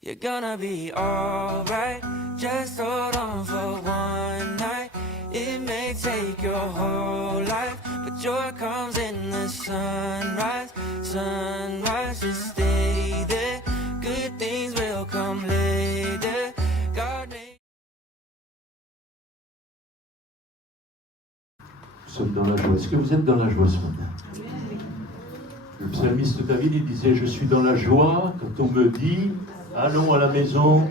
You're gonna be alright, just hold on for one night. It may take your whole life, but joy comes in the sunrise. Sunrise, just stay there, good things will come later. God made... Nous sommes dans la joie. Est-ce que vous êtes dans la joie ce matin? Le psalmiste David, il disait, je suis dans la joie quand on me dit, allons à la maison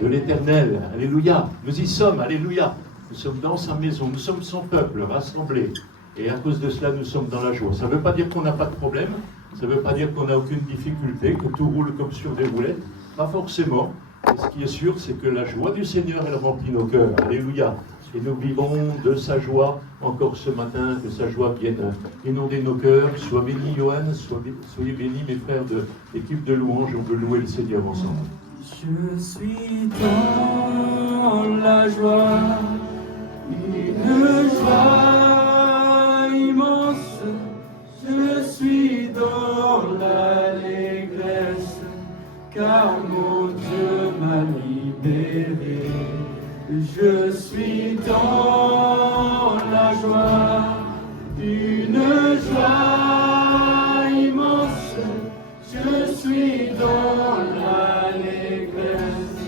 de l'Éternel. Alléluia. Nous y sommes. Alléluia. Nous sommes dans sa maison. Nous sommes son peuple rassemblé. Et à cause de cela, nous sommes dans la joie. Ça ne veut pas dire qu'on n'a pas de problème. Ça ne veut pas dire qu'on n'a aucune difficulté, que tout roule comme sur des roulettes. Pas forcément. Et ce qui est sûr, c'est que la joie du Seigneur, elle remplit nos cœurs. Alléluia. Et nous vivons de sa joie encore ce matin, que sa joie vienne inonder nos cœurs. Sois béni, Johan, soyez bénis, mes frères de l'équipe de louange. On veut louer le Seigneur ensemble. Je suis dans la joie, une joie immense. Je suis dans l'allégresse, car mon Dieu m'a libéré. Je suis dans la joie, une joie immense. Je suis dans l'allégresse,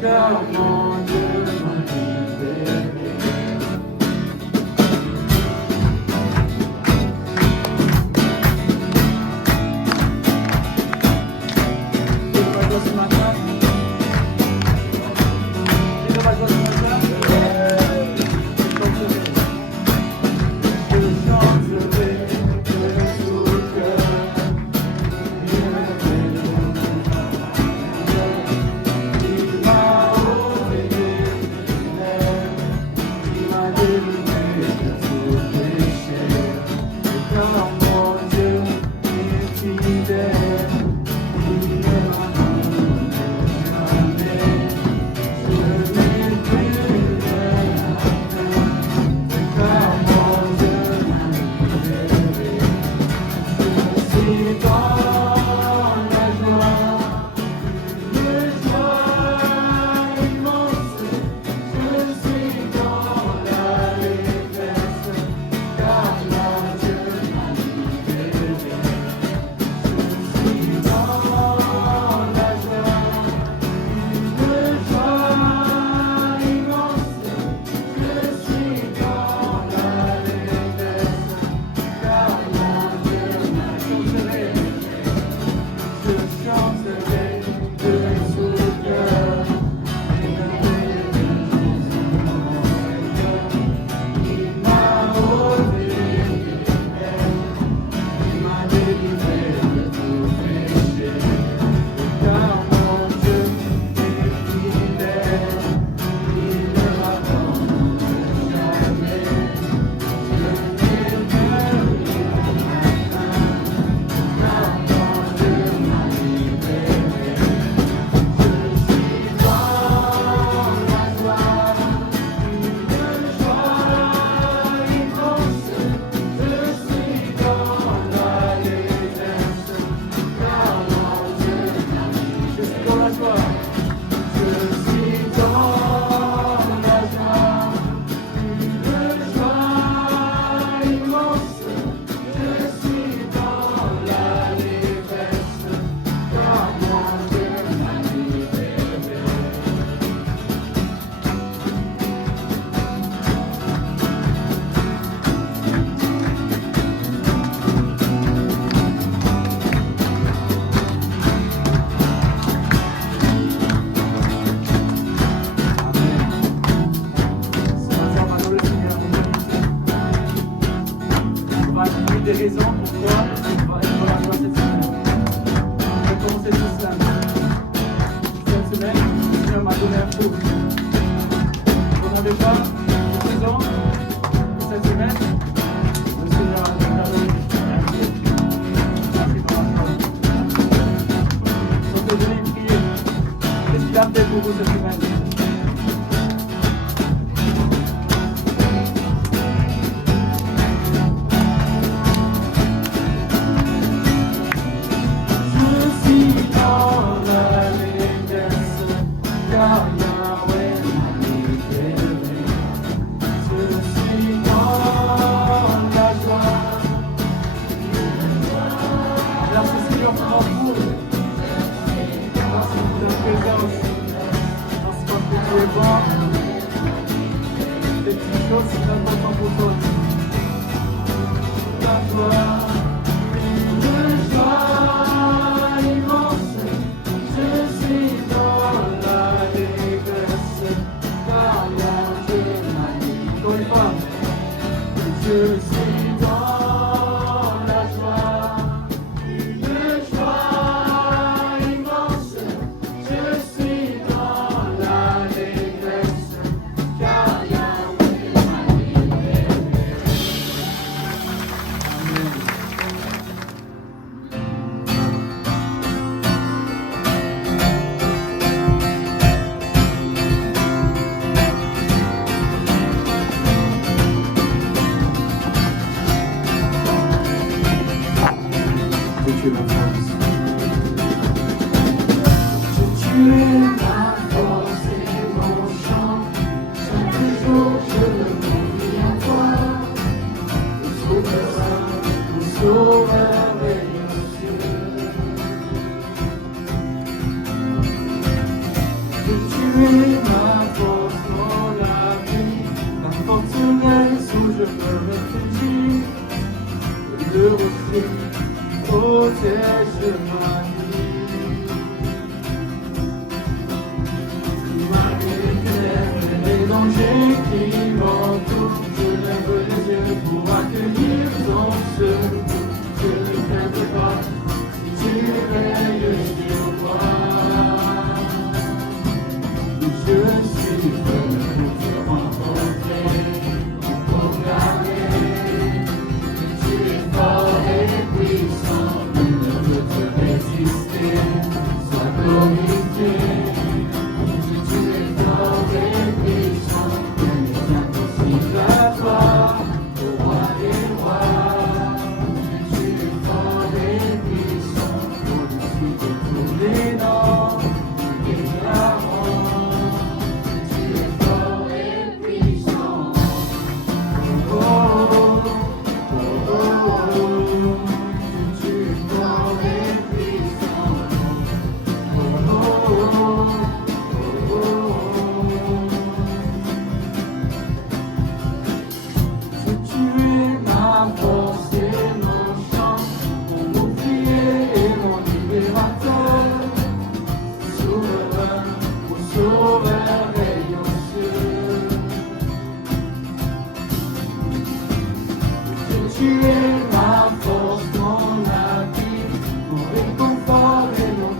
car mon Dieu m'a libéré. C'est ma joie ce matin. C'est ma joie ce matin. Des raisons pourquoi on va être dans la joie cette semaine. On va commencer tout cela. Cette semaine, le Seigneur m'a donné un tour. Vous n'avez pas de raison. Cette semaine, le Seigneur m'a donné un tour. Merci pour la joie. Donc, venez prier. Qu'est-ce qu'il a fait pour vous cette semaine? Je suis dans la lumière. devant. Les petites choses, c'est important pour toi. La joie, une joie immense. Je suis dans l'allégresse, car là je m'anime. Encore une fois, je suis dans la joie, une joie immense. Je suis dans l'allégresse, car Yahweh m'a libéré. Amen. Tu es ma force. Tu es ma force et mon chant. Chaque jour je me confie en toi. Mon sauveur et mon Dieu. Tu es ma force, mon ami, ma forteresse où je me réfugie. Le rocher protège ma vie. Malgré les ténèbres et les dangers qui m'entourent, je lève les yeux pour accueillir ton secours. Je ne craindrai pas si tu veilles sur moi. Je suis venu pour te rencontrer, pour proclamer que tu es fort et puissant. Sois glorifié, que tu es fort et puissant, rien n'est impossible à toi, ô roi des rois. Que tu es fort et puissant, au-dessus de tous les noms, nous déclarons que tu es fort et puissant. Oh, oh, oh, oh, oh. Que tu es fort et puissant. Tu es ma force et mon chant, mon bouclier et mon libérateur, souverain, mon sauveur rayonnant. Tu es ma force, mon appui, mon réconfort et mon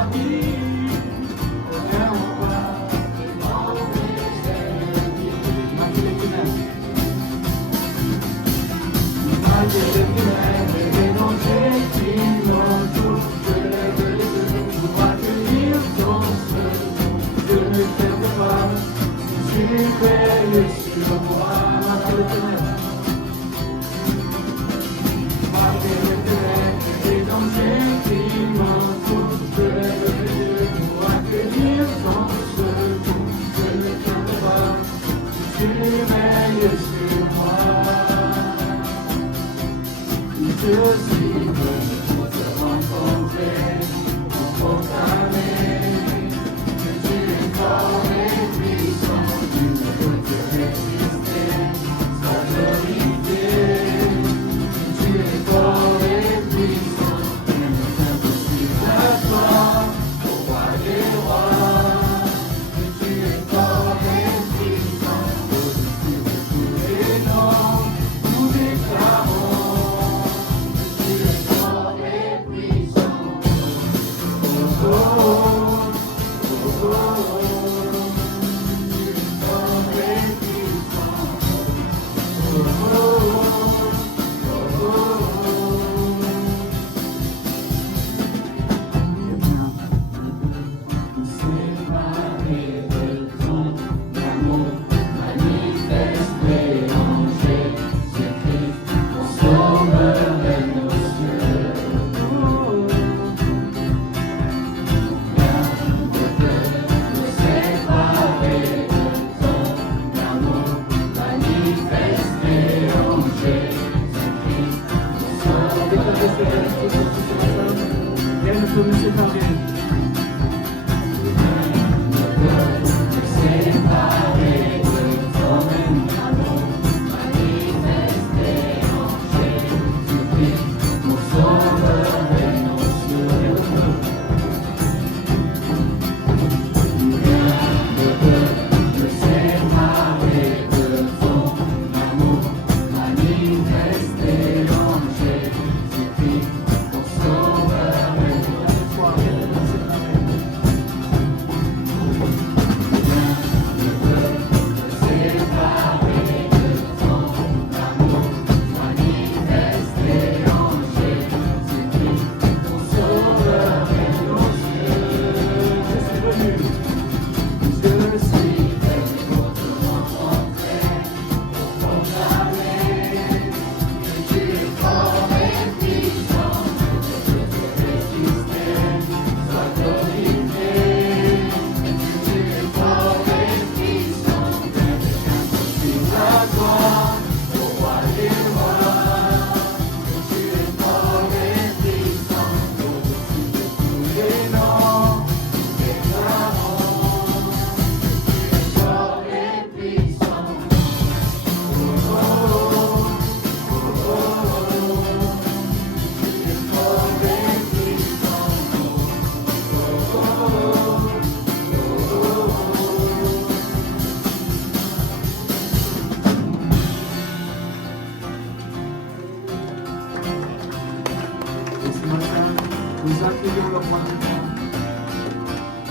ami. Malgré les ténèbres et les dangers qui m'entourent, je lève les yeux pour accueillir ton secours. Je ne craindrai pas si tu veilles sur moi. Malgré les ténèbres, malgré les ténèbres et les dangers qui m'entourent, je lève les yeux pour accueillir ton secours. Je ne craindrai pas si tu veilles sur moi. Je suis venu pour te rencontrer, pour proclamer que tu es fort et puissant, tu ne peux te résister, sois glorifié. Que tu es fort et puissant, rien n'est impossible à toi, ô roi des rois. Que tu es fort et puissant, au-dessus de tous les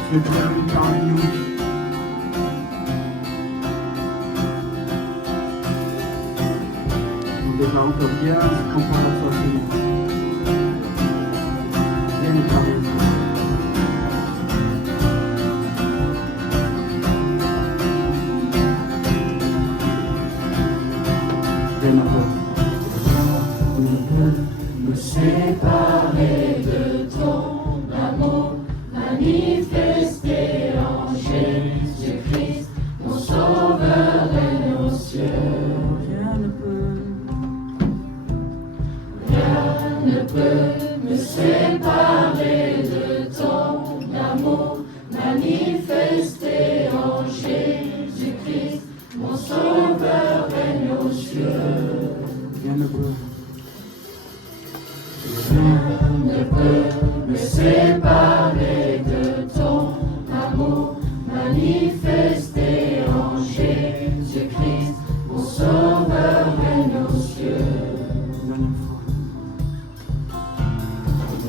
Que Dieu est parmi nous. Nous déclarons que rien ne comprend à toi, Seigneur. Rien n'est pareil à toi. Rien n'a pas. Me séparer de ton amour, manifesté en Jésus-Christ, mon Sauveur et nos cieux. Rien ne peut me séparer de ton amour, manifesté en Jésus-Christ, mon Sauveur et nos cieux. Rien ne peut. Rien ne peut me séparer de ton amour, manifesté en Jésus-Christ, mon Sauveur et nos cieux.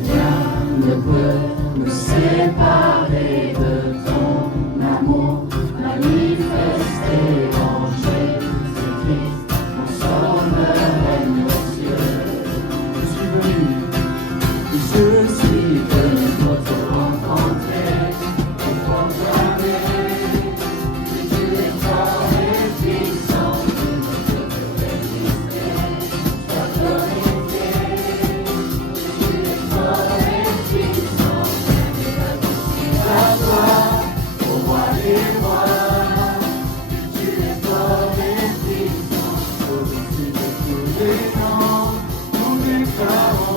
Rien ne peut me séparer de ton amour, manifesté en Jésus-Christ, mon Sauveur et nos cieux. Je suis venu pour te rencontrer, pour proclamer que tu es fort et puissant, tu ne peux te résister. Sois glorifié, que tu es fort et puissant, rien n'est impossible à toi, au roi des rois. Que tu es fort et puissant, au-dessus de tous les noms, nous déclarons.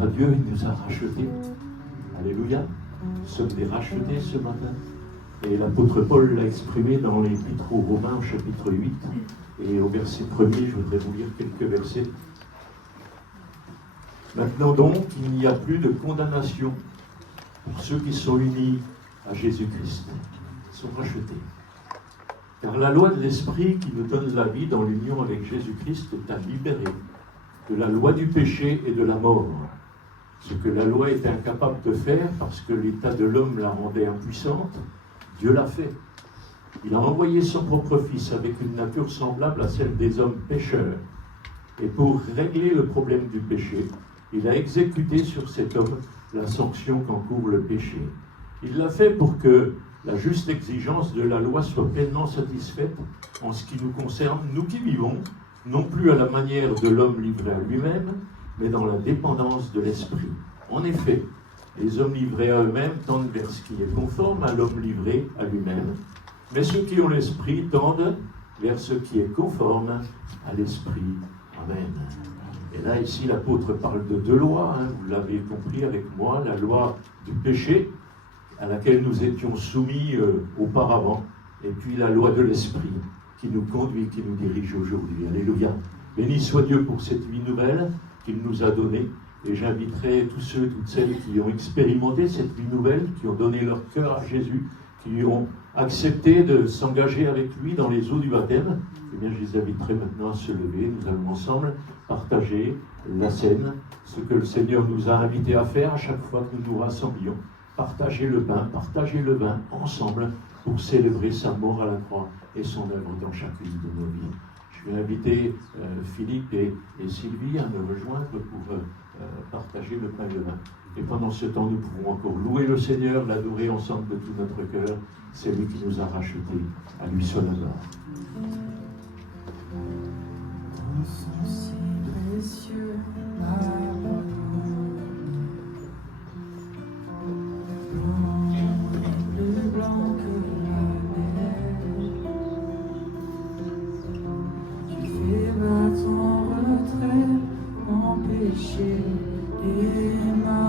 Gloire à Dieu, il nous a rachetés. Alléluia. Nous sommes des rachetés ce matin. Et l'apôtre Paul l'a exprimé dans l'Épître aux Romains, au chapitre 8. Et au verset 1er, je voudrais vous lire quelques versets. Maintenant donc, il n'y a plus de condamnation pour ceux qui sont unis à Jésus-Christ. Ils sont rachetés. Car la loi de l'Esprit qui nous donne la vie dans l'union avec Jésus-Christ t'a libéré de la loi du péché et de la mort. Ce que la loi était incapable de faire parce que l'état de l'homme la rendait impuissante, Dieu l'a fait. Il a envoyé son propre Fils avec une nature semblable à celle des hommes pécheurs. Et pour régler le problème du péché, il a exécuté sur cet homme la sanction qu'encourt le péché. Il l'a fait pour que la juste exigence de la loi soit pleinement satisfaite en ce qui nous concerne, nous qui vivons, non plus à la manière de l'homme livré à lui-même, mais dans la dépendance de l'esprit. En effet, les hommes livrés à eux-mêmes tendent vers ce qui est conforme à l'homme livré à lui-même, mais ceux qui ont l'esprit tendent vers ce qui est conforme à l'esprit. Amen. Et là, ici, l'apôtre parle de deux lois, vous l'avez compris avec moi, la loi du péché, à laquelle nous étions soumis auparavant, et puis la loi de l'esprit, qui nous conduit, qui nous dirige aujourd'hui. Alléluia. Béni soit Dieu pour cette vie nouvelle qu'il nous a donnée, et j'inviterai tous ceux, toutes celles qui ont expérimenté cette vie nouvelle, qui ont donné leur cœur à Jésus, qui ont accepté de s'engager avec lui dans les eaux du baptême, eh bien je les inviterai maintenant à se lever. Nous allons ensemble partager la scène, ce que le Seigneur nous a invités à faire à chaque fois que nous nous rassemblions. Partager le pain, partager le vin ensemble pour célébrer sa mort à la croix et son œuvre dans chacune de nos vies. Je vais inviter Philippe et Sylvie à me rejoindre pour partager le pain et le vin. Et pendant ce temps, nous pouvons encore louer le Seigneur, l'adorer ensemble de tout notre cœur. C'est lui qui nous a rachetés. À lui soit la gloire. Son si précieux amour, plus blanc que la neige, tu fais battre en retrait mon péché et ma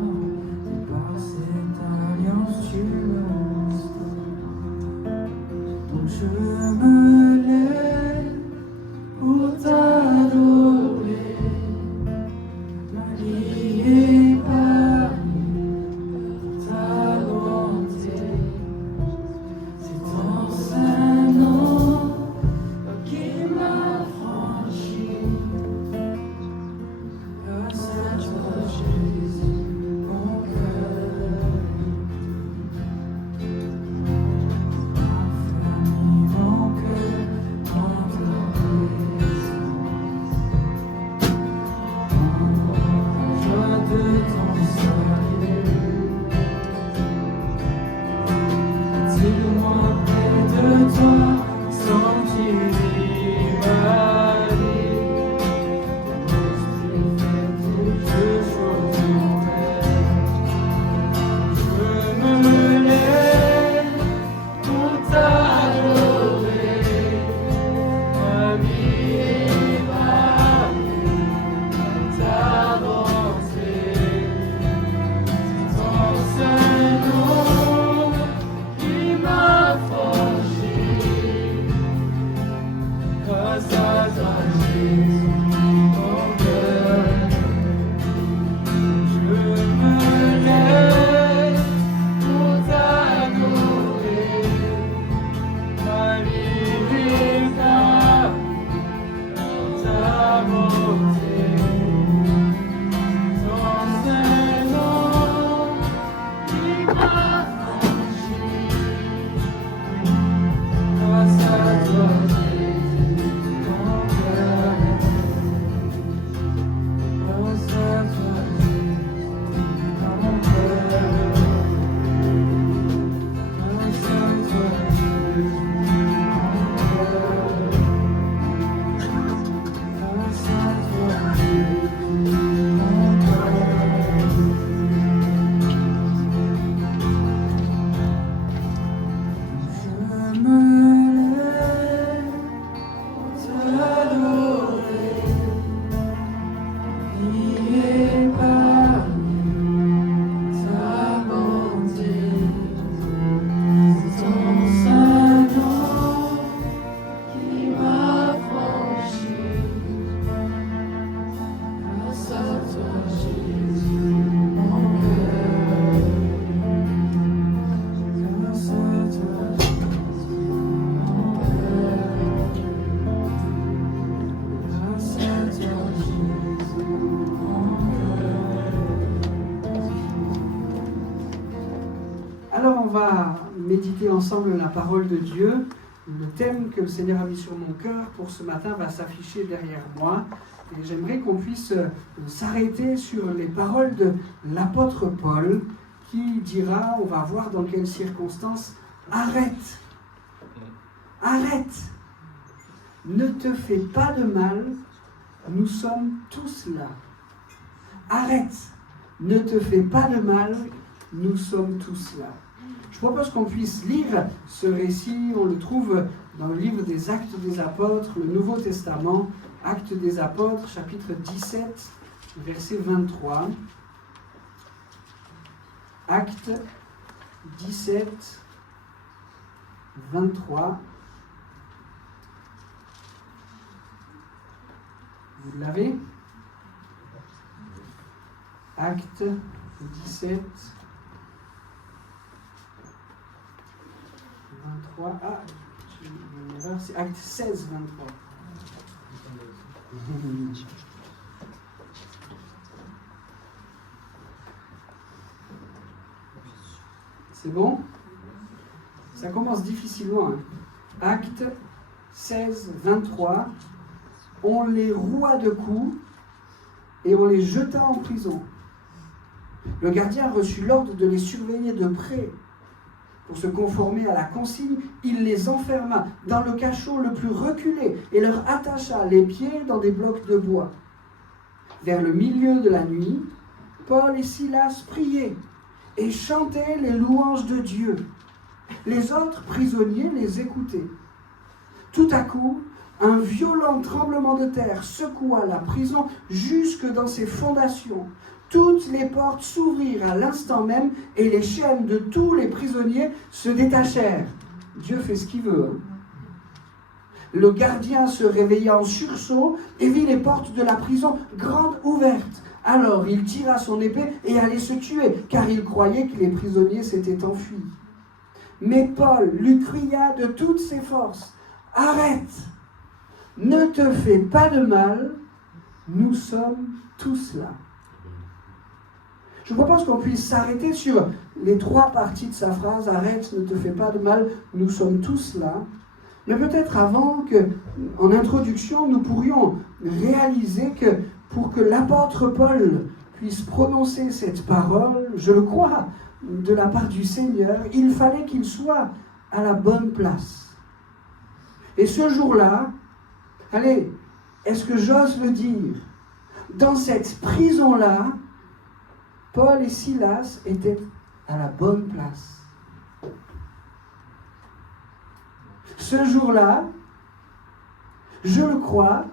mort, et par cette alliance tu me restaures. Donc je me lève pour t'adorer, m'allier par ta bonté. C'est ton saint nom qui m'a franchi. Grâce à toi, Jésus, mon cœur affermi mon cœur en ta présence. En joie de ton salut, attire-moi près de toi, sanctifie ma vie. Ton esprit fait toutes choses nouvelles. Je me lève pour t'adorer, m'habiller par ta bonté. C'est ton saint nom qui m'a franchi. méditer ensemble la parole de Dieu. Le thème que le Seigneur a mis sur mon cœur pour ce matin va s'afficher derrière moi. Et j'aimerais qu'on puisse s'arrêter sur les paroles de l'apôtre Paul qui dira, on va voir dans quelles circonstances, arrête, arrête, ne te fais pas de mal, nous sommes tous là. Arrête, ne te fais pas de mal, nous sommes tous là. Je propose qu'on puisse lire ce récit, on le trouve dans le livre des Actes des Apôtres, le Nouveau Testament, Actes des Apôtres, chapitre 17, verset 23. Actes 17, 23. Vous l'avez ? Actes 17, 23. Ah, j'ai une erreur, c'est Acte 16, 23. C'est bon? Ça commence difficilement. Hein. Acte 16, 23. On les roua de coups et on les jeta en prison. Le gardien reçut l'ordre de les surveiller de près. Pour se conformer à la consigne, il les enferma dans le cachot le plus reculé et leur attacha les pieds dans des blocs de bois. Vers le milieu de la nuit, Paul et Silas priaient et chantaient les louanges de Dieu. Les autres prisonniers les écoutaient. Tout à coup, un violent tremblement de terre secoua la prison jusque dans ses fondations. Toutes les portes s'ouvrirent à l'instant même et les chaînes de tous les prisonniers se détachèrent. Dieu fait ce qu'il veut. Le gardien se réveilla en sursaut et vit les portes de la prison grandes ouvertes. Alors il tira son épée et allait se tuer, car il croyait que les prisonniers s'étaient enfuis. Mais Paul lui cria de toutes ses forces, « Arrête! Ne te fais pas de mal, nous sommes tous là. » Je propose qu'on puisse s'arrêter sur les trois parties de sa phrase, « Arrête, ne te fais pas de mal, nous sommes tous là. » Mais peut-être avant qu'en introduction, nous pourrions réaliser que pour que l'apôtre Paul puisse prononcer cette parole, je le crois, de la part du Seigneur, il fallait qu'il soit à la bonne place. Et ce jour-là, allez, est-ce que j'ose le dire, dans cette prison-là, Paul et Silas étaient à la bonne place. Ce jour-là, je le crois,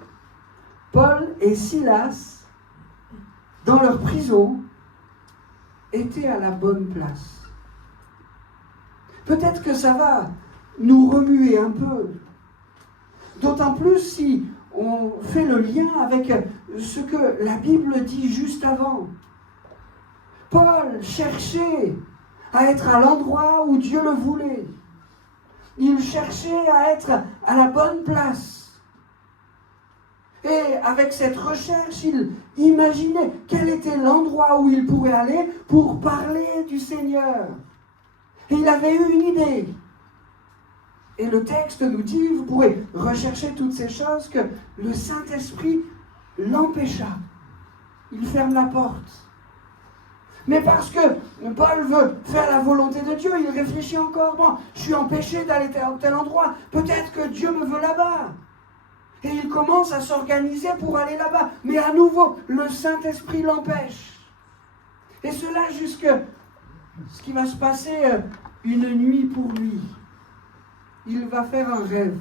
Paul et Silas, dans leur prison, étaient à la bonne place. Peut-être que ça va nous remuer un peu, d'autant plus si on fait le lien avec ce que la Bible dit juste avant. Paul cherchait à être à l'endroit où Dieu le voulait. Il cherchait à être à la bonne place. Et avec cette recherche, il imaginait quel était l'endroit où il pourrait aller pour parler du Seigneur. Et il avait eu une idée. Et le texte nous dit, vous pourrez rechercher toutes ces choses, que le Saint-Esprit l'empêcha. Il ferme la porte. Mais parce que Paul veut faire la volonté de Dieu, il réfléchit encore. Bon, je suis empêché d'aller à tel endroit. Peut-être que Dieu me veut là-bas. Et il commence à s'organiser pour aller là-bas. Mais à nouveau, le Saint-Esprit l'empêche. Et cela jusque ce qui va se passer une nuit pour lui. Il va faire un rêve.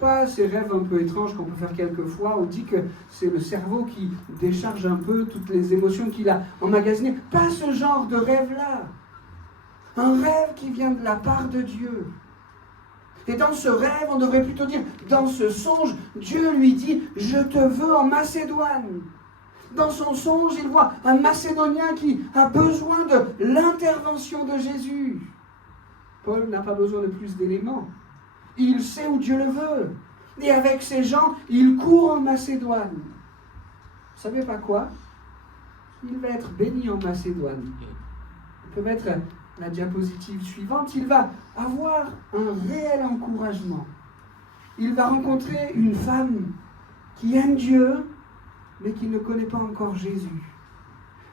Pas ces rêves un peu étranges qu'on peut faire quelquefois. On dit que c'est le cerveau qui décharge un peu toutes les émotions qu'il a emmagasinées. Pas ce genre de rêve-là. Un rêve qui vient de la part de Dieu. Et dans ce rêve, on devrait plutôt dire, dans ce songe, Dieu lui dit, « Je te veux en Macédoine ». Dans son songe, il voit un Macédonien qui a besoin de l'intervention de Jésus. Paul n'a pas besoin de plus d'éléments. Il sait où Dieu le veut. Et avec ces gens, il court en Macédoine. Vous savez pas quoi? Il va être béni en Macédoine. Il peut mettre la diapositive suivante, il va avoir un réel encouragement. Il va rencontrer une femme qui aime Dieu, mais qui ne connaît pas encore Jésus.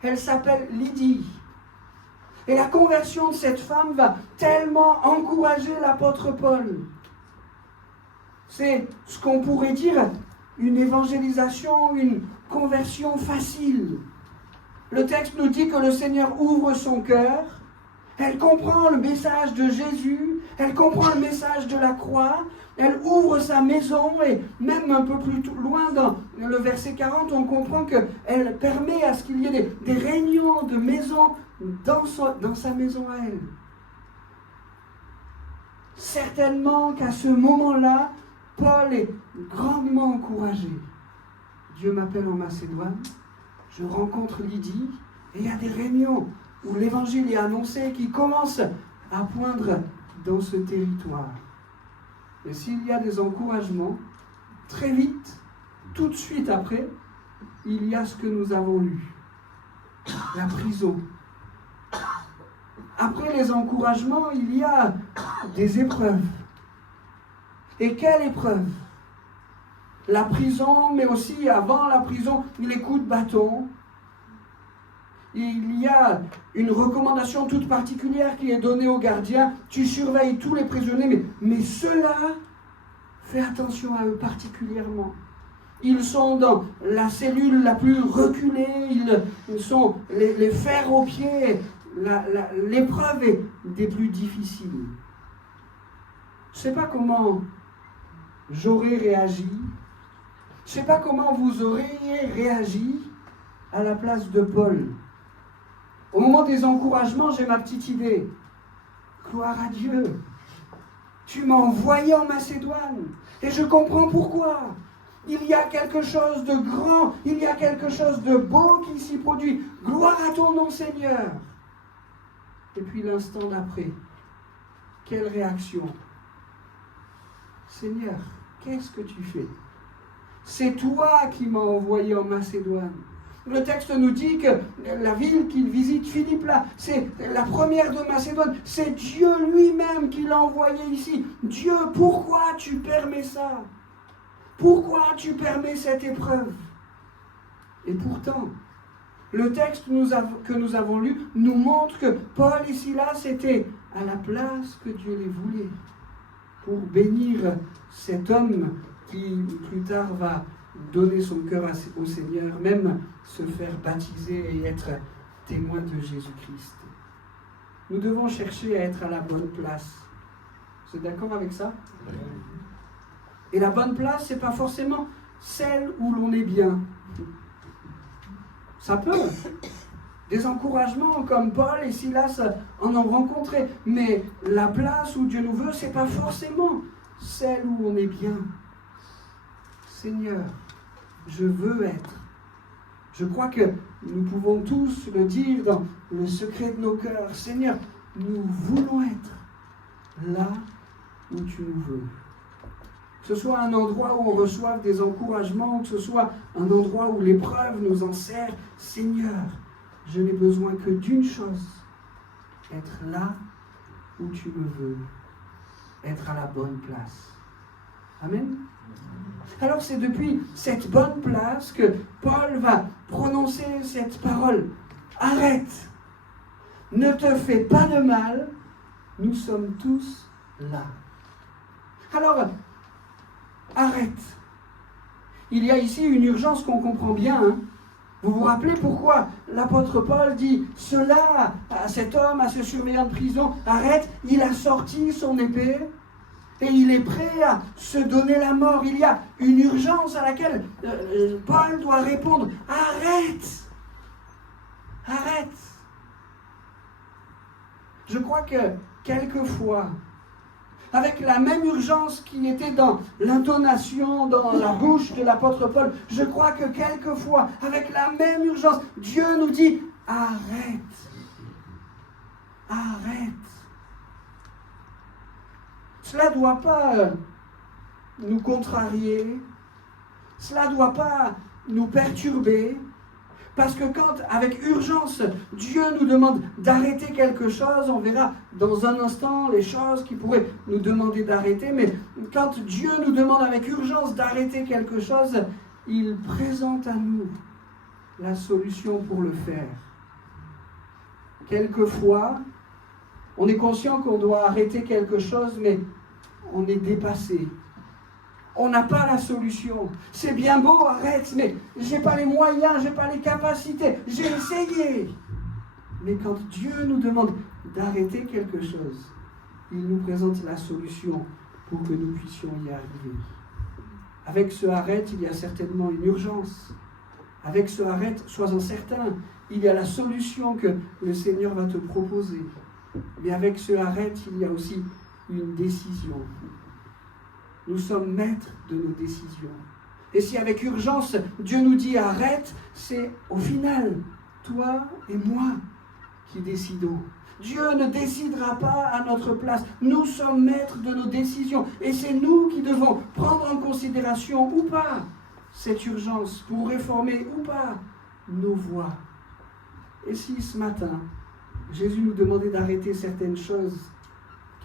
Elle s'appelle Lydie. Et la conversion de cette femme va tellement encourager l'apôtre Paul. C'est ce qu'on pourrait dire une évangélisation, une conversion facile. Le texte nous dit que le Seigneur ouvre son cœur, elle comprend le message de Jésus, elle comprend le message de la croix, elle ouvre sa maison et même un peu plus loin dans le verset 40, on comprend qu'elle permet à ce qu'il y ait des réunions de maison dans sa maison à elle. Certainement qu'à ce moment-là, Paul est grandement encouragé. Dieu m'appelle en Macédoine, je rencontre Lydie et il y a des réunions où l'évangile est annoncé qui commence à poindre dans ce territoire. Et s'il y a des encouragements, très vite, tout de suite après, il y a ce que nous avons lu, la prison. Après les encouragements, il y a des épreuves. Et quelle épreuve? La prison, mais aussi avant la prison, les coups de bâton. Il y a une recommandation toute particulière qui est donnée aux gardiens. Tu surveilles tous les prisonniers, mais ceux-là, fais attention à eux particulièrement. Ils sont dans la cellule la plus reculée, ils sont les fers aux pieds. L'épreuve est des plus difficiles. Je ne sais pas comment j'aurais réagi. Je ne sais pas comment vous auriez réagi à la place de Paul. Au moment des encouragements, j'ai ma petite idée. Gloire à Dieu. Tu m'as envoyé en Macédoine. Et je comprends pourquoi. Il y a quelque chose de grand, il y a quelque chose de beau qui s'y produit. Gloire à ton nom, Seigneur. Et puis l'instant d'après, quelle réaction? Seigneur, qu'est-ce que tu fais? C'est toi qui m'as envoyé en Macédoine. Le texte nous dit que la ville qu'il visite, Philippe, là, c'est la première de Macédoine. C'est Dieu lui-même qui l'a envoyé ici. Dieu, pourquoi tu permets ça? Pourquoi tu permets cette épreuve? Et pourtant, le texte que nous avons lu nous montre que Paul et Silas étaient à la place que Dieu les voulait pour bénir cet homme qui plus tard va donner son cœur au Seigneur, même se faire baptiser et être témoin de Jésus-Christ. Nous devons chercher à être à la bonne place. Vous êtes d'accord avec ça? Et la bonne place, ce n'est pas forcément celle où l'on est bien. Ça peut. Des encouragements comme Paul et Silas en ont rencontré. Mais la place où Dieu nous veut, ce n'est pas forcément celle où on est bien. Seigneur, je veux être. Je crois que nous pouvons tous le dire dans le secret de nos cœurs. Seigneur, nous voulons être là où tu nous veux. Que ce soit un endroit où on reçoive des encouragements, que ce soit un endroit où l'épreuve nous en sert. Seigneur, je n'ai besoin que d'une chose, être là où tu me veux, être à la bonne place. Amen. Alors c'est depuis cette bonne place que Paul va prononcer cette parole. Arrête, ne te fais pas de mal, nous sommes tous là. Alors, arrête. Il y a ici une urgence qu'on comprend bien. Vous vous rappelez pourquoi l'apôtre Paul dit cela à cet homme, à ce surveillant de prison? Arrête, il a sorti son épée et il est prêt à se donner la mort. Il y a une urgence à laquelle Paul doit répondre. Arrête! Arrête! Je crois que quelquefois, avec la même urgence qui était dans l'intonation, dans la bouche de l'apôtre Paul, je crois que quelquefois, avec la même urgence, Dieu nous dit, arrête, arrête. Cela ne doit pas nous contrarier, cela ne doit pas nous perturber, Parce que quand, avec urgence, Dieu nous demande d'arrêter quelque chose, on verra dans un instant les choses qui pourraient nous demander d'arrêter, mais quand Dieu nous demande avec urgence d'arrêter quelque chose, il présente à nous la solution pour le faire. Quelquefois, on est conscient qu'on doit arrêter quelque chose, mais on est dépassé. On n'a pas la solution. C'est bien beau, arrête, mais je n'ai pas les moyens, je n'ai pas les capacités. J'ai essayé. Mais quand Dieu nous demande d'arrêter quelque chose, il nous présente la solution pour que nous puissions y arriver. Avec ce arrête, il y a certainement une urgence. Avec ce arrête, sois-en certain, il y a la solution que le Seigneur va te proposer. Mais avec ce arrête, il y a aussi une décision. Nous sommes maîtres de nos décisions. Et si avec urgence, Dieu nous dit arrête, c'est au final toi et moi qui décidons. Dieu ne décidera pas à notre place. Nous sommes maîtres de nos décisions. Et c'est nous qui devons prendre en considération ou pas cette urgence pour réformer ou pas nos voies. Et si ce matin, Jésus nous demandait d'arrêter certaines choses,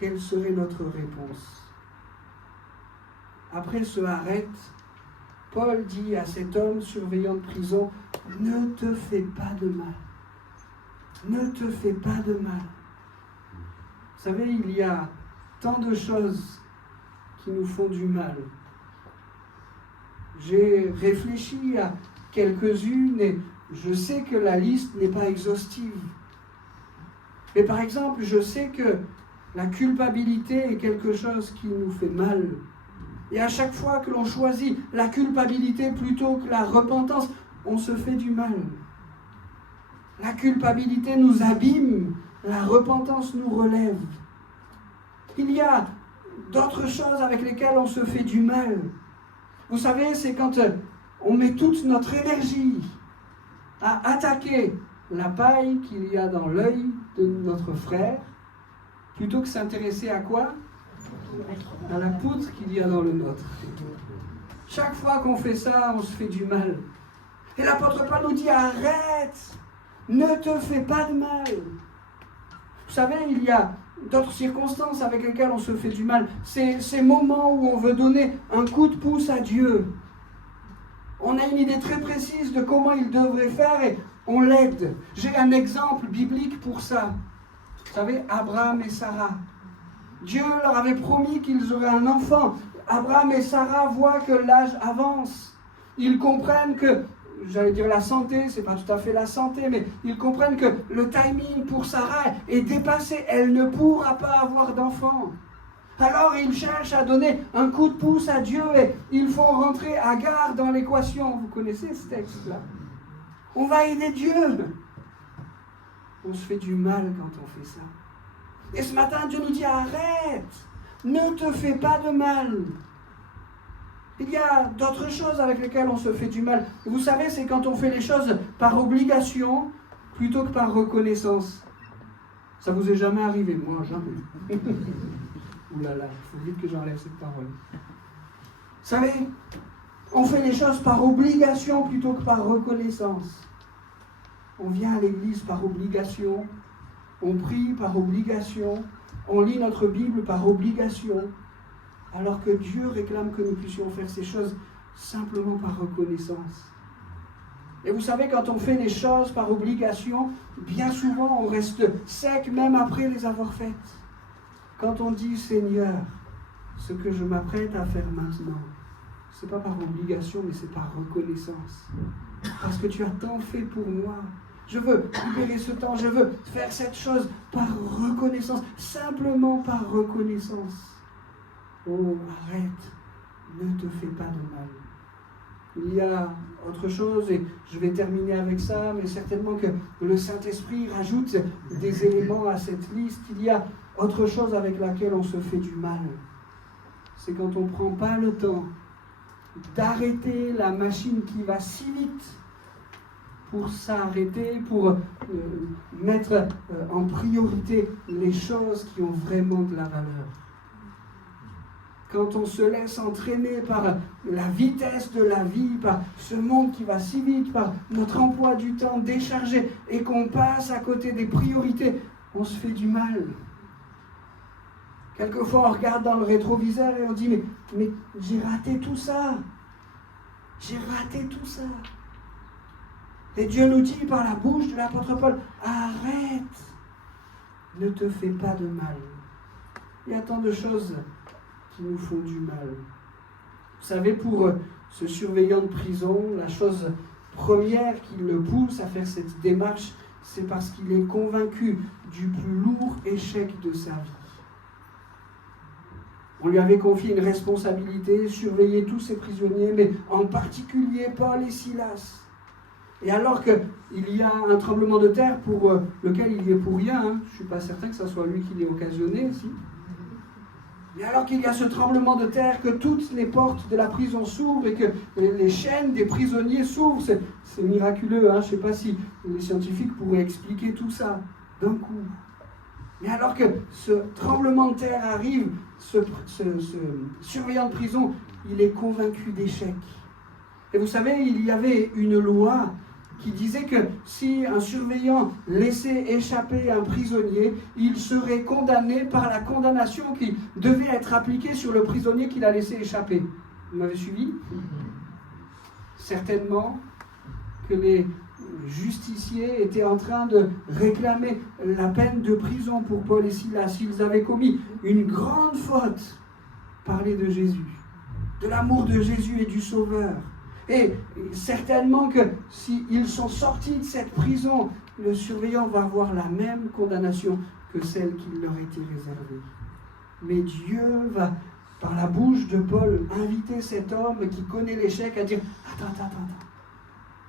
quelle serait notre réponse? Après ce arrête, Paul dit à cet homme surveillant de prison, « Ne te fais pas de mal. Ne te fais pas de mal. » Vous savez, il y a tant de choses qui nous font du mal. J'ai réfléchi à quelques-unes et je sais que la liste n'est pas exhaustive. Mais par exemple, je sais que la culpabilité est quelque chose qui nous fait mal. Et à chaque fois que l'on choisit la culpabilité plutôt que la repentance, on se fait du mal. La culpabilité nous abîme, la repentance nous relève. Il y a d'autres choses avec lesquelles on se fait du mal. Vous savez, c'est quand on met toute notre énergie à attaquer la paille qu'il y a dans l'œil de notre frère, plutôt que s'intéresser à quoi? À la poutre qu'il y a dans le nôtre. Chaque fois qu'on fait ça, on se fait du mal. Et l'apôtre Paul nous dit, arrête, ne te fais pas de mal. Vous savez, il y a d'autres circonstances avec lesquelles on se fait du mal. C'est ces moments où on veut donner un coup de pouce à Dieu. On a une idée très précise de comment il devrait faire et on l'aide. J'ai un exemple biblique pour ça. Vous savez, Abraham et Sarah. Dieu leur avait promis qu'ils auraient un enfant. Abraham et Sarah voient que l'âge avance. Ils comprennent que, j'allais dire la santé, c'est pas tout à fait la santé, mais ils comprennent que le timing pour Sarah est dépassé. Elle ne pourra pas avoir d'enfant. Alors ils cherchent à donner un coup de pouce à Dieu et ils font rentrer Agar dans l'équation. Vous connaissez ce texte-là? On va aider Dieu. On se fait du mal quand on fait ça. Et ce matin, Dieu nous dit, arrête, ne te fais pas de mal. Il y a d'autres choses avec lesquelles on se fait du mal. Vous savez, c'est quand on fait les choses par obligation plutôt que par reconnaissance. Ça vous est jamais arrivé, moi, jamais. Ouh là là, il faut vite que j'enlève cette parole. Vous savez, on fait les choses par obligation plutôt que par reconnaissance. On vient à l'église par obligation. On prie par obligation, on lit notre Bible par obligation, alors que Dieu réclame que nous puissions faire ces choses simplement par reconnaissance. Et vous savez, quand on fait les choses par obligation, bien souvent on reste sec même après les avoir faites. Quand on dit, Seigneur, ce que je m'apprête à faire maintenant, ce n'est pas par obligation, mais c'est par reconnaissance. Parce que tu as tant fait pour moi. Je veux libérer ce temps, je veux faire cette chose par reconnaissance, simplement par reconnaissance. Oh, arrête, ne te fais pas de mal. Il y a autre chose, et je vais terminer avec ça, mais certainement que le Saint-Esprit rajoute des éléments à cette liste. Il y a autre chose avec laquelle on se fait du mal. C'est quand on ne prend pas le temps d'arrêter la machine qui va si vite, pour s'arrêter, pour mettre en priorité les choses qui ont vraiment de la valeur. quand on se laisse entraîner par la vitesse de la vie, par ce monde qui va si vite, par notre emploi du temps déchargé, et qu'on passe à côté des priorités, on se fait du mal. Quelquefois, on regarde dans le rétroviseur et on dit, mais j'ai raté tout ça. J'ai raté tout ça. Et Dieu nous dit par la bouche de l'apôtre Paul, arrête, ne te fais pas de mal. Il y a tant de choses qui nous font du mal. Vous savez, pour ce surveillant de prison, la chose première qui le pousse à faire cette démarche, c'est parce qu'il est convaincu du plus lourd échec de sa vie. On lui avait confié une responsabilité, surveiller tous ses prisonniers, mais en particulier Paul et Silas. Et alors qu'il y a un tremblement de terre pour lequel il n'y est pour rien, je ne suis pas certain que ce soit lui qui l'ait occasionné, si. Mais alors qu'il y a ce tremblement de terre, que toutes les portes de la prison s'ouvrent et que les chaînes des prisonniers s'ouvrent, c'est miraculeux, je ne sais pas si les scientifiques pourraient expliquer tout ça d'un coup. Mais alors que ce tremblement de terre arrive, ce surveillant de prison, il est convaincu d'échec. Et vous savez, il y avait une loi qui disait que si un surveillant laissait échapper un prisonnier, il serait condamné par la condamnation qui devait être appliquée sur le prisonnier qu'il a laissé échapper. Vous m'avez suivi ? Certainement que les justiciers étaient en train de réclamer la peine de prison pour Paul et Silas. Ils avaient commis une grande faute, parler de Jésus, de l'amour de Jésus et du Sauveur. Et certainement que s'ils sont sortis de cette prison, le surveillant va avoir la même condamnation que celle qui leur était réservée. Mais Dieu va, par la bouche de Paul, inviter cet homme qui connaît l'échec à dire « Attends,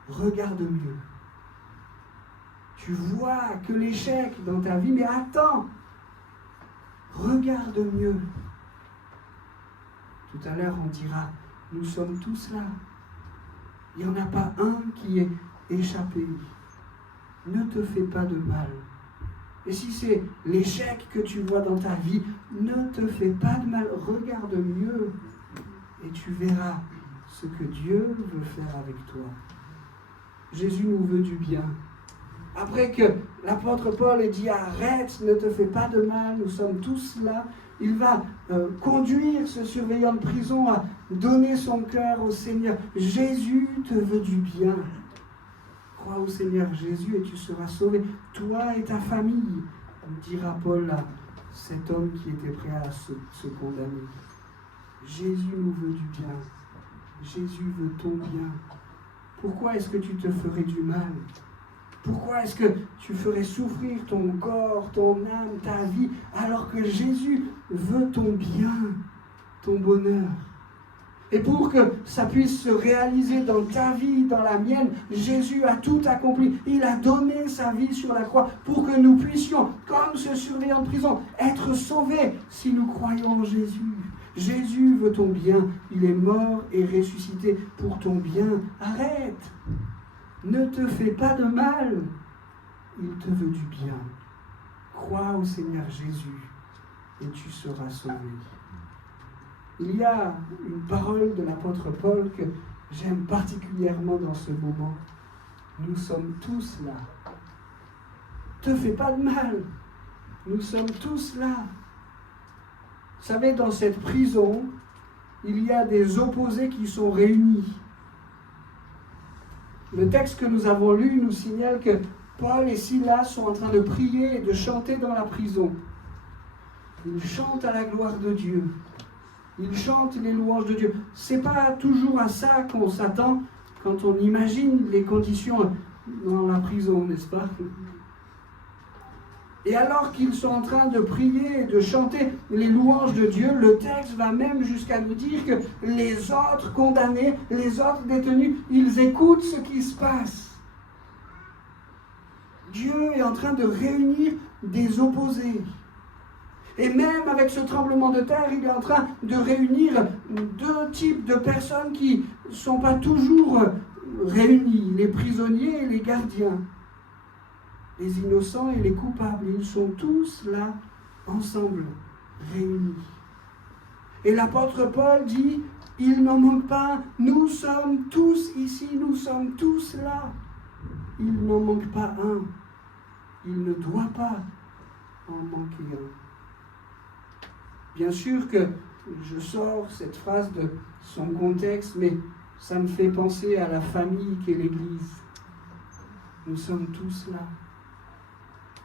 regarde mieux. Tu vois que l'échec dans ta vie, mais attends, regarde mieux. » Tout à l'heure, on dira « Nous sommes tous là. » Il n'y en a pas un qui est échappé. Ne te fais pas de mal. Et si c'est l'échec que tu vois dans ta vie, ne te fais pas de mal. Regarde mieux et tu verras ce que Dieu veut faire avec toi. Jésus nous veut du bien. Après que l'apôtre Paul ait dit « Arrête, ne te fais pas de mal, nous sommes tous là », il va conduire ce surveillant de prison à donner son cœur au Seigneur. Jésus te veut du bien. Crois au Seigneur Jésus et tu seras sauvé, toi et ta famille, dira Paul à cet homme qui était prêt à se condamner. Jésus nous veut du bien. Jésus veut ton bien. Pourquoi est-ce que tu te ferais du mal ? Pourquoi est-ce que tu ferais souffrir ton corps, ton âme, ta vie, alors que Jésus veut ton bien, ton bonheur ? Et pour que ça puisse se réaliser dans ta vie, dans la mienne, Jésus a tout accompli. Il a donné sa vie sur la croix pour que nous puissions, comme ce surveillant de prison, être sauvés si nous croyons en Jésus. Jésus veut ton bien. Il est mort et ressuscité pour ton bien. Arrête! Ne te fais pas de mal. Il te veut du bien. Crois au Seigneur Jésus et tu seras sauvé. Il y a une parole de l'apôtre Paul que j'aime particulièrement dans ce moment. Nous sommes tous là. Ne te fais pas de mal. Nous sommes tous là. Vous savez, dans cette prison, il y a des opposés qui sont réunis. Le texte que nous avons lu nous signale que Paul et Silas sont en train de prier et de chanter dans la prison. Ils chantent à la gloire de Dieu. Ils chantent les louanges de Dieu. C'est pas toujours à ça qu'on s'attend quand on imagine les conditions dans la prison, n'est-ce pas ? Et alors qu'ils sont en train de prier et de chanter les louanges de Dieu, le texte va même jusqu'à nous dire que les autres condamnés, les autres détenus, ils écoutent ce qui se passe. Dieu est en train de réunir des opposés. Et même avec ce tremblement de terre, il est en train de réunir deux types de personnes qui ne sont pas toujours réunis, les prisonniers et les gardiens. Les innocents et les coupables, ils sont tous là, ensemble, réunis. Et l'apôtre Paul dit, il n'en manque pas, nous sommes tous ici, nous sommes tous là. Il n'en manque pas un. Il ne doit pas en manquer un. Bien sûr que je sors cette phrase de son contexte, mais ça me fait penser à la famille qu'est l'Église. Nous sommes tous là.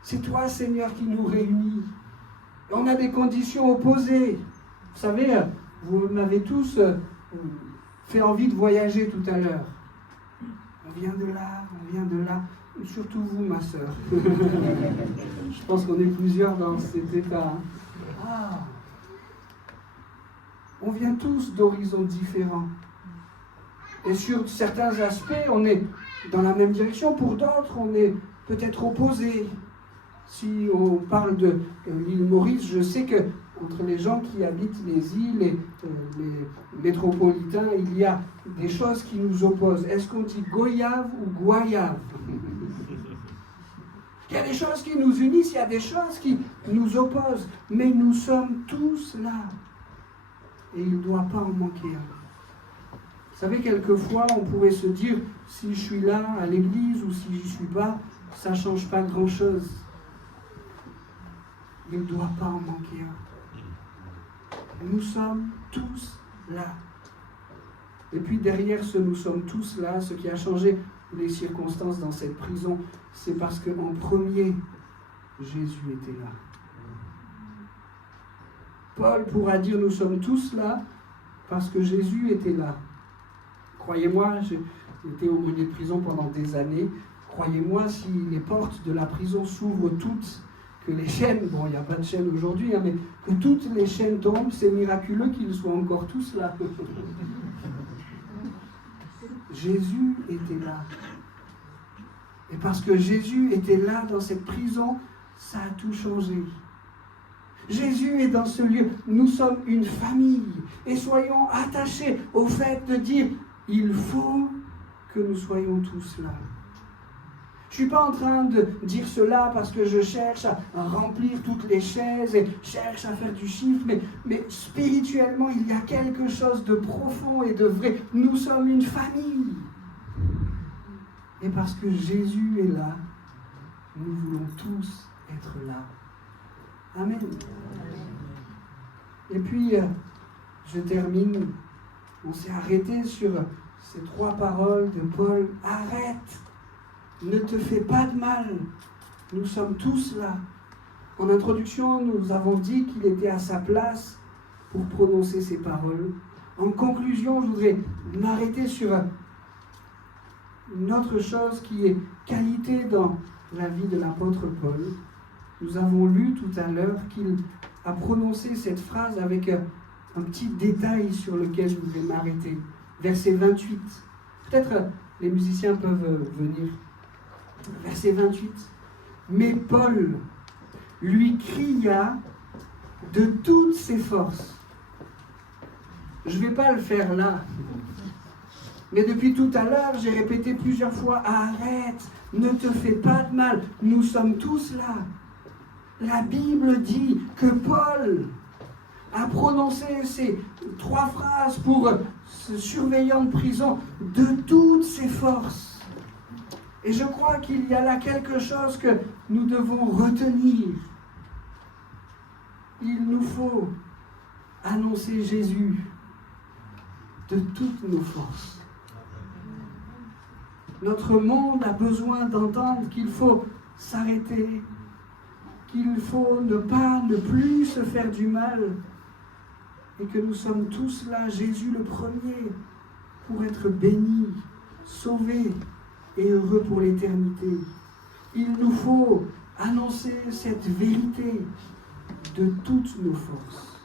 C'est toi, Seigneur, qui nous réunit. Et on a des conditions opposées. Vous savez, vous m'avez tous fait envie de voyager tout à l'heure. On vient de là, on vient de là. Surtout vous, ma sœur. Je pense qu'on est plusieurs dans cet état. Ah. On vient tous d'horizons différents. Et sur certains aspects, on est dans la même direction. Pour d'autres, on est peut-être opposés. Si on parle de l'île Maurice, je sais que entre les gens qui habitent les îles et les métropolitains, il y a des choses qui nous opposent. Est-ce qu'on dit goyave ou goyave? Il y a des choses qui nous unissent, il y a des choses qui nous opposent, mais nous sommes tous là. Et il ne doit pas en manquer un. Vous savez, quelquefois, on pourrait se dire, si je suis là à l'église ou si je n'y suis pas, ça ne change pas grand-chose. Il ne doit pas en manquer un. Nous sommes tous là. Et puis derrière ce « nous sommes tous là », ce qui a changé les circonstances dans cette prison, c'est parce qu'en premier, Jésus était là. Paul pourra dire « nous sommes tous là » parce que Jésus était là. Croyez-moi, j'ai été aumônier de prison pendant des années. Croyez-moi, si les portes de la prison s'ouvrent toutes, que les chaînes, bon, il n'y a pas de chaînes aujourd'hui, mais que toutes les chaînes tombent, c'est miraculeux qu'ils soient encore tous là. Jésus était là. Et parce que Jésus était là dans cette prison, ça a tout changé. Jésus est dans ce lieu. Nous sommes une famille. Et soyons attachés au fait de dire, il faut que nous soyons tous là. Je ne suis pas en train de dire cela parce que je cherche à remplir toutes les chaises et cherche à faire du chiffre, mais spirituellement, il y a quelque chose de profond et de vrai. Nous sommes une famille. Et parce que Jésus est là, nous voulons tous être là. Amen. Et puis, je termine. On s'est arrêté sur ces 3 paroles de Paul. Arrête! Ne te fais pas de mal. Nous sommes tous là. En introduction, nous avons dit qu'il était à sa place pour prononcer ces paroles. En conclusion, je voudrais m'arrêter sur une autre chose qui est qualité dans la vie de l'apôtre Paul. Nous avons lu tout à l'heure qu'il a prononcé cette phrase avec un petit détail sur lequel je voudrais m'arrêter. Verset 28. Peut-être les musiciens peuvent venir. Verset 28. Mais Paul lui cria de toutes ses forces. Je ne vais pas le faire là. Mais depuis tout à l'heure, j'ai répété plusieurs fois, arrête, ne te fais pas de mal, nous sommes tous là. La Bible dit que Paul a prononcé ces 3 phrases pour ce surveillant de prison de toutes ses forces. Et je crois qu'il y a là quelque chose que nous devons retenir. Il nous faut annoncer Jésus de toutes nos forces. Notre monde a besoin d'entendre qu'il faut s'arrêter, qu'il faut ne plus se faire du mal, et que nous sommes tous là, Jésus le premier, pour être bénis, sauvés et heureux pour l'éternité. Il nous faut annoncer cette vérité de toutes nos forces.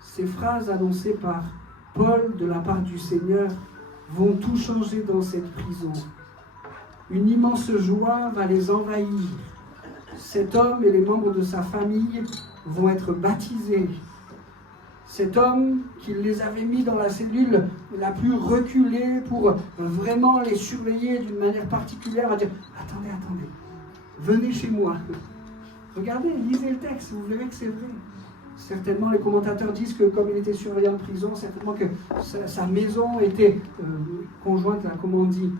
Ces phrases annoncées par Paul de la part du Seigneur vont tout changer dans cette prison. Une immense joie va les envahir. Cet homme et les membres de sa famille vont être baptisés. Cet homme qui les avait mis dans la cellule la plus reculée pour vraiment les surveiller d'une manière particulière, va dire « Attendez, venez chez moi. » Regardez, lisez le texte, vous verrez que c'est vrai. Certainement, les commentateurs disent que comme il était surveillant de prison, certainement que sa maison était conjointe, là, comment on dit,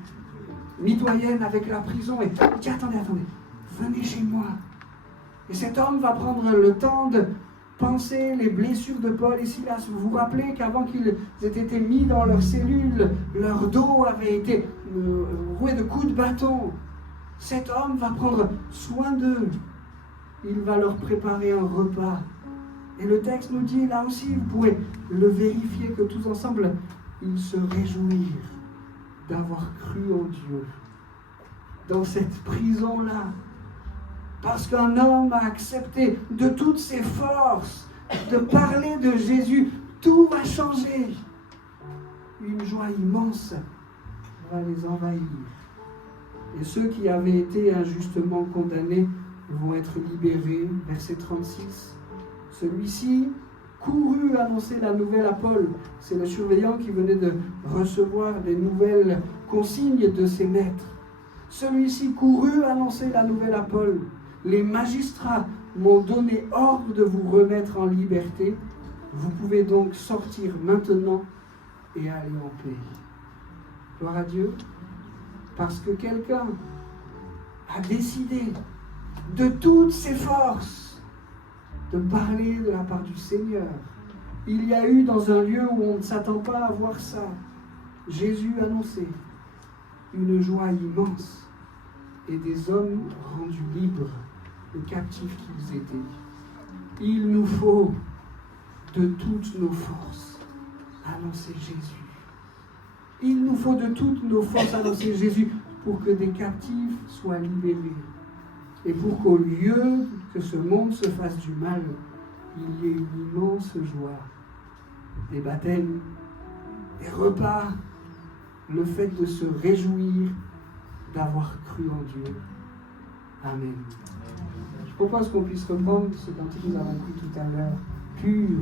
mitoyenne avec la prison. Et il dit, attendez, venez chez moi. Et cet homme va prendre le temps de penser les blessures de Paul et Silas. Vous vous rappelez qu'avant qu'ils aient été mis dans leur cellule, leur dos avait été roué de coups de bâton. Cet homme va prendre soin d'eux. Il va leur préparer un repas. Et le texte nous dit, là aussi, vous pouvez le vérifier, que tous ensemble, ils se réjouirent d'avoir cru en Dieu. Dans cette prison-là, parce qu'un homme a accepté de toutes ses forces de parler de Jésus, tout va changer. Une joie immense va les envahir. Et ceux qui avaient été injustement condamnés vont être libérés. Verset 36. Celui-ci courut annoncer la nouvelle à Paul. C'est le surveillant qui venait de recevoir des nouvelles consignes de ses maîtres. Celui-ci courut annoncer la nouvelle à Paul. Les magistrats m'ont donné ordre de vous remettre en liberté. Vous pouvez donc sortir maintenant et aller en paix. Gloire à Dieu. Parce que quelqu'un a décidé de toutes ses forces de parler de la part du Seigneur. Il y a eu dans un lieu où on ne s'attend pas à voir ça, Jésus annonçait une joie immense et des hommes rendus libres, les captifs qu'ils étaient. Il nous faut de toutes nos forces annoncer Jésus. Il nous faut de toutes nos forces annoncer Jésus pour que des captifs soient libérés. Et pour qu'au lieu que ce monde se fasse du mal, il y ait une immense joie. Des baptêmes, des repas, le fait de se réjouir d'avoir cru en Dieu. Amen. Je propose qu'on puisse reprendre ce cantique que nous avons pris tout à l'heure. Pur,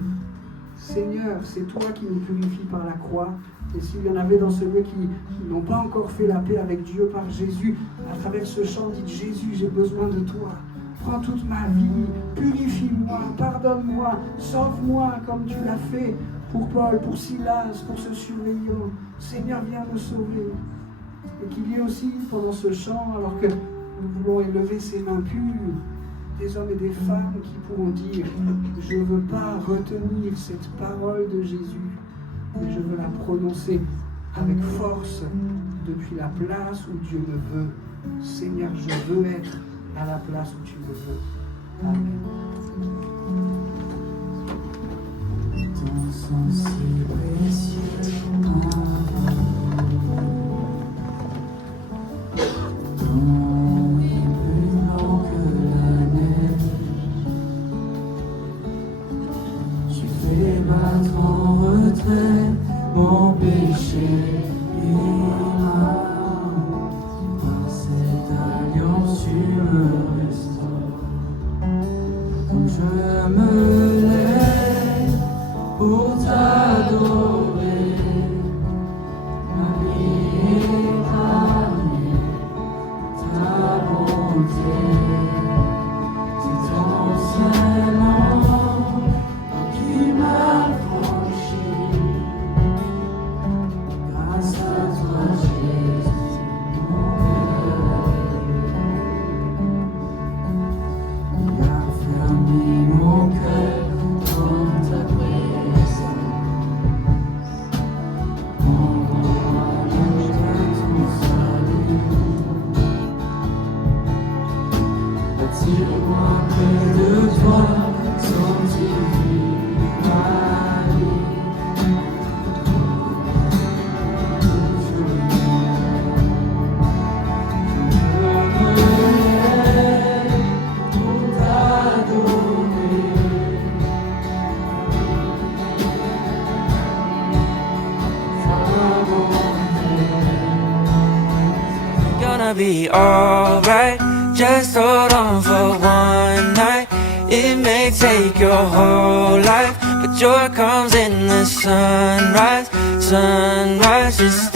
Seigneur, c'est toi qui nous purifies par la croix. Et s'il y en avait dans ce lieu qui n'ont pas encore fait la paix avec Dieu par Jésus, à travers ce chant, dites Jésus, j'ai besoin de toi. Prends toute ma vie, purifie-moi, pardonne-moi, sauve-moi comme tu l'as fait pour Paul, pour Silas, pour ce surveillant. Seigneur, viens me sauver. Et qu'il y ait aussi pendant ce chant, alors que nous voulons élever ces mains pures, des hommes et des femmes qui pourront dire, je ne veux pas retenir cette parole de Jésus, mais je veux la prononcer avec force depuis la place où Dieu me veut. Seigneur, je veux être à la place où tu me veux. Amen. Ton sang si précieux, ton est plus blanc que la neige. Tu fais battre en retrait mon péché et ma honte. Par cette alliance tu me restaures. Donc je me lève pour t'adorer. Ma vie est épargnée, ta bonté. C'est ton seul nom qui m'a franchi. Grâce à toi, Jésus, mon cœur. Il a fermé mon cœur dans ta présence. Mon royaume de ton salut. Attire-moi près de toi, sanctifie ma vie. Gonna be alright, just hold on for one night. It may take your whole life, but joy comes in the sunrise. Sunrise, just